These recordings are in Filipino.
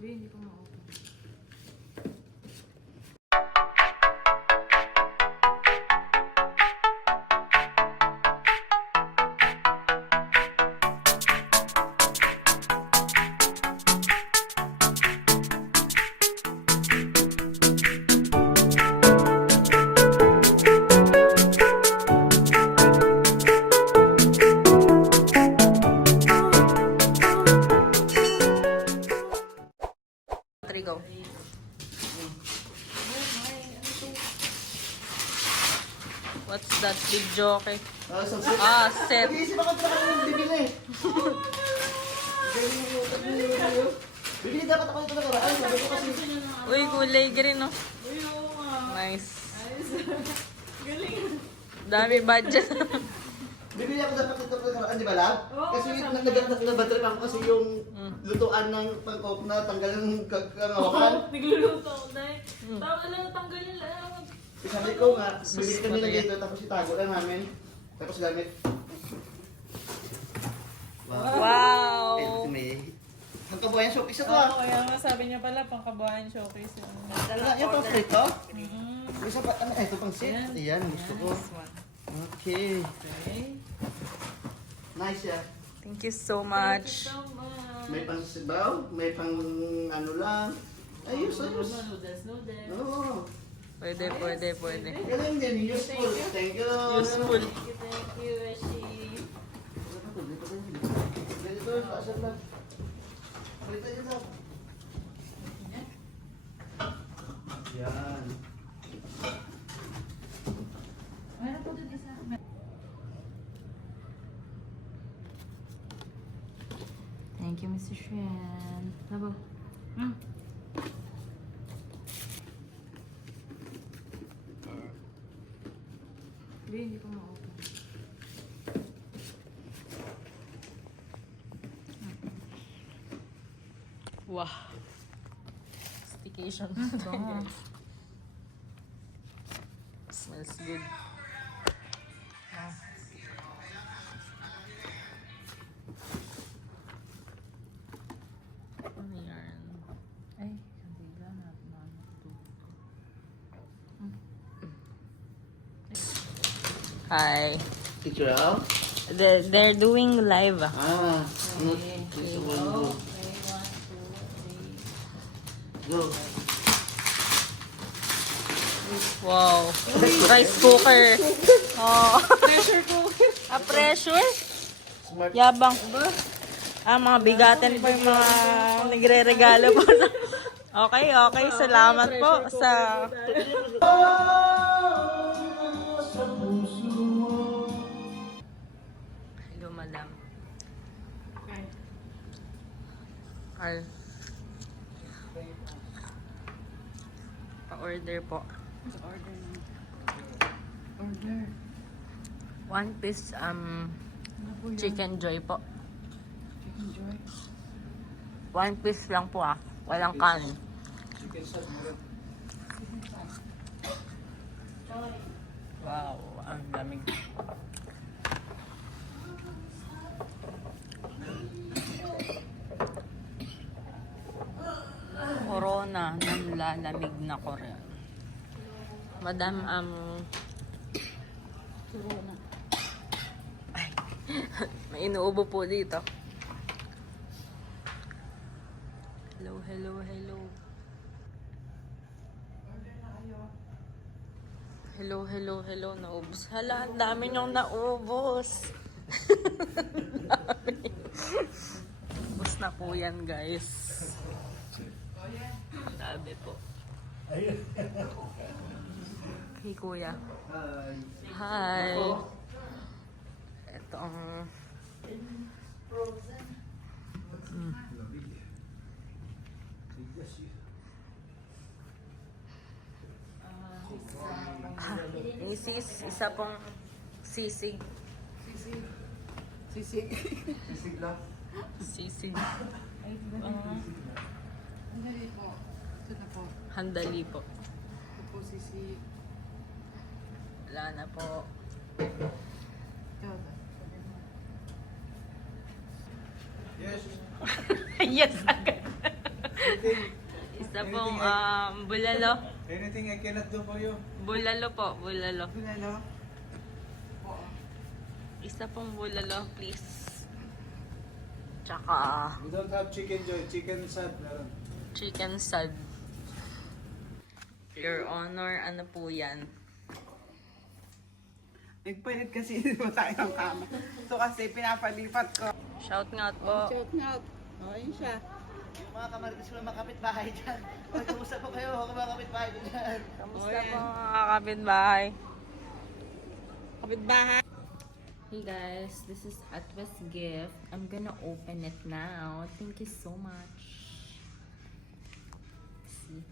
Hindi ko ma-open. Go. What's that big joke? Set. Nag-iisip ako talaga ng bibili. Bibili dapat ako ito nakaraan. Sabi ko kasi... Uy, kulay green, no? Nice. Galing. Dami budget. Bibili ako dapat ito nakaraan, di ba lab? Kasi nag-trip ako kasi yung lutuan ng pang-off na tanggal ng kangawakan. Nagluluto ako dahil. Tama lang, tanggal yung lang. Sabi ko nga, bibili kami na dito tapos itago lang namin. Tapos gamit. Wow. May... Ang kabuhayan showcase ito ah. Oo, kaya nga sabi niya pala, pangkabuhayan showcase yun. Yung pang prito? Isa pa, ano, ito pang sit. Ayan, gusto ko. Okay. Okay. Nice ya. Thank you so Thank much. you so much. May pang sibaw, may pang ano lang. Ayos, ayos. Noodles. Oo. Pwede. Galing din, useful. Thank you. Useful. Thank you, Ashi. Ganito, pasan lang. Palitan nyo daw. Yan. Thank you, Mr. Shen. Labo. Hindi ko ma-open. Wow. Staycation. Smells good. Wow. Ano yan? Ay, hindi lang. Hi. Picture out? They're doing live. Ah, ano? This one go. Go. Wow. Rice cooker. Oh. Pressure cooker. Pressure? Smart. Yabang. Mga bigatin po yung mga nagre-regalo po. Okay. Salamat po sa... Hello, madam. Okay. Carl. Pa-order po. Order. One piece chicken joy po. Chicken joy. One piece lang po Walang kanin. Wow, ang daming. Corona ng lalamig na Korea. Madam, Corona. ay, may inuubo po dito. Hello. Naubos. Hala, ang dami niyong naubos. Ubos na po yan, guys. Ang dami po. Hey, kuya. Hi. Ito ang... Misis, isa pong sisig. Sisig. Sisig. Handali po. Ito na po. Handali po. Ito po sisig. Wala na po. Ito. Yes. Yes, agad. Anything, Isa pong bulalo. anything I cannot do for you. Bulalo po, bulalo. Bulalo. Isa pong bulalo, please. Tsaka We don't have chicken joy, chicken sad meron. chicken sad. Your Honor, ano po yan? Nagpalit kasi di ba tayo ng kama. So kasi pinapalipat ko. Shout out po. Shout out. O, yun siya. Yung mga kamarites ko na mga kapitbahay dyan. Mag-uusap po kayo, mga kapitbahay ko dyan. Kamusta po mga kapitbahay? Kapitbahay? Hey guys, this is Atwa's gift. I'm gonna open it now. Thank you so much. See?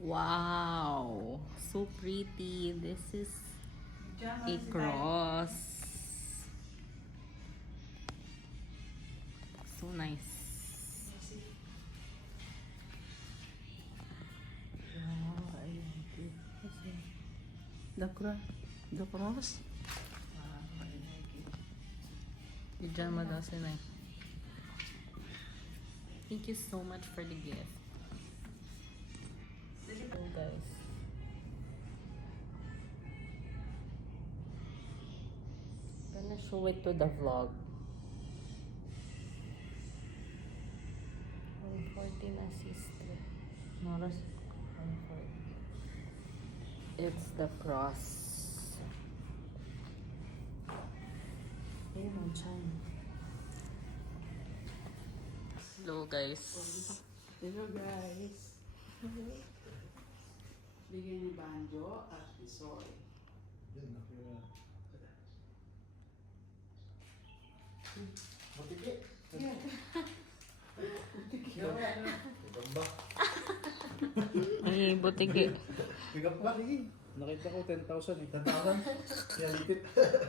Wow, so pretty. This is a cross. So nice. Wow, I like it. What's that? The cross? Pajama daw sila. Thank you so much for the gift. So guys. Gonna show it to the vlog. 140 na sister. Noras 140. It's the cross. Ayun ang chan. Hello guys. Hello guys. Bigyan ni Banjo at ni Soy. Matiki. Ay, butigi. Pick up ba? Nakita ko 10,000 eh. 10,000? Pinalipit.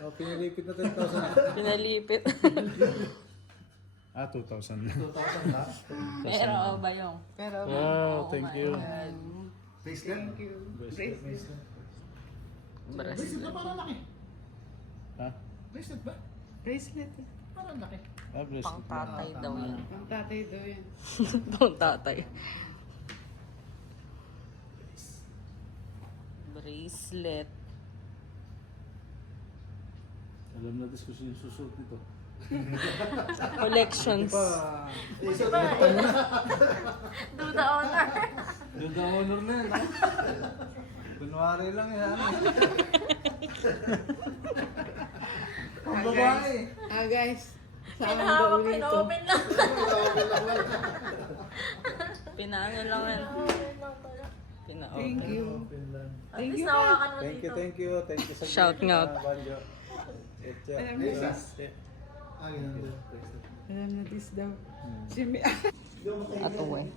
Oh, pinalipit na 10,000. Pinalipit. Ah, 2,000 na. 2,000 na. Pero ba yung? Pero Wow, thank you. Bracelet? Bracelet. Bracelet na parang laki. Ha? Bracelet ba? bracelet. Parang laki. Ah, bracelet. Pang tatay daw yan. Ang tatay daw yan. Pang tatay. Bracelet. Alam na diskusyon yung susunod nito. Collections. Do the honor. Yung the honor na yan, ha? Kunwari lang yan, ano? Ang babae. Guys. Sama daw Pinahawak, dito. pinopen lang. Pinaano lang yan. Pina-open. Thank you. At least nawakan mo Thank you, dito. thank you. Thank you sa Shout gift, out. Banjo. Etya. Alam mo, sis. Ah, ganun. Alam na this daw. Si Mi. At uwi.